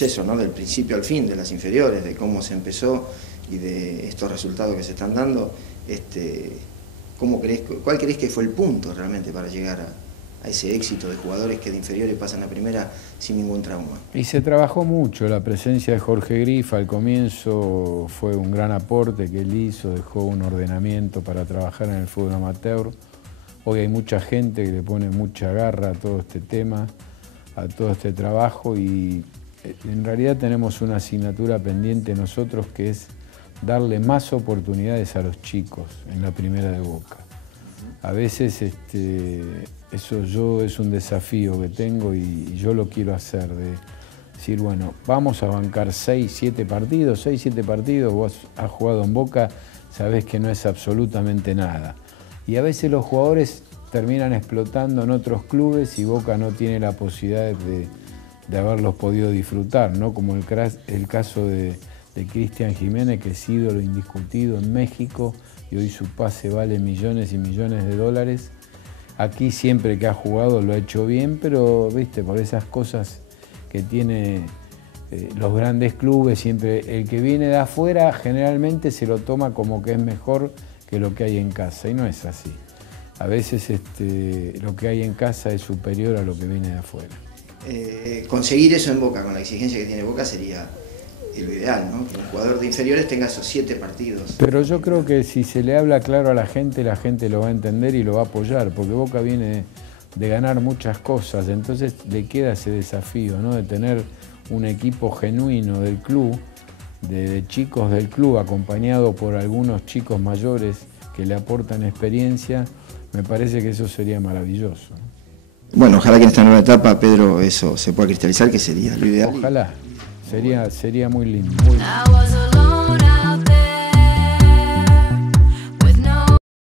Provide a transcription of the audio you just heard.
proceso, ¿no? Del principio al fin de las inferiores, de cómo se empezó y de estos resultados que se están dando, ¿cuál crees que fue el punto realmente para llegar a ese éxito de jugadores que de inferiores pasan a primera sin ningún trauma? Y se trabajó mucho, la presencia de Jorge Grif al comienzo fue un gran aporte que él hizo, dejó un ordenamiento para trabajar en el fútbol amateur. Hoy hay mucha gente que le pone mucha garra a todo este tema, a todo este trabajo, y en realidad tenemos una asignatura pendiente nosotros, que es darle más oportunidades a los chicos en la primera de Boca. A veces eso es un desafío que tengo y yo lo quiero hacer, de decir, bueno, vamos a bancar 6, 7 partidos, vos has jugado en Boca, sabés que no es absolutamente nada. Y a veces los jugadores terminan explotando en otros clubes y Boca no tiene la posibilidad de haberlos podido disfrutar, ¿no? Como el caso de Cristian Jiménez, que es ídolo indiscutido en México y hoy su pase vale millones y millones de dólares. Aquí siempre que ha jugado lo ha hecho bien, pero viste, por esas cosas que tiene los grandes clubes, siempre el que viene de afuera generalmente se lo toma como que es mejor que lo que hay en casa, y no es así. A veces lo que hay en casa es superior a lo que viene de afuera. Conseguir eso en Boca, con la exigencia que tiene Boca, sería lo ideal, ¿no? Que un jugador de inferiores tenga esos 7 partidos. Pero yo creo que si se le habla claro a la gente lo va a entender y lo va a apoyar, porque Boca viene de ganar muchas cosas, entonces le queda ese desafío, ¿no? De tener un equipo genuino del club, de chicos del club, acompañado por algunos chicos mayores que le aportan experiencia. Me parece que eso sería maravilloso. Bueno, ojalá que en esta nueva etapa, Pedro, eso se pueda cristalizar, que sería lo ideal. Ojalá, sería muy lindo.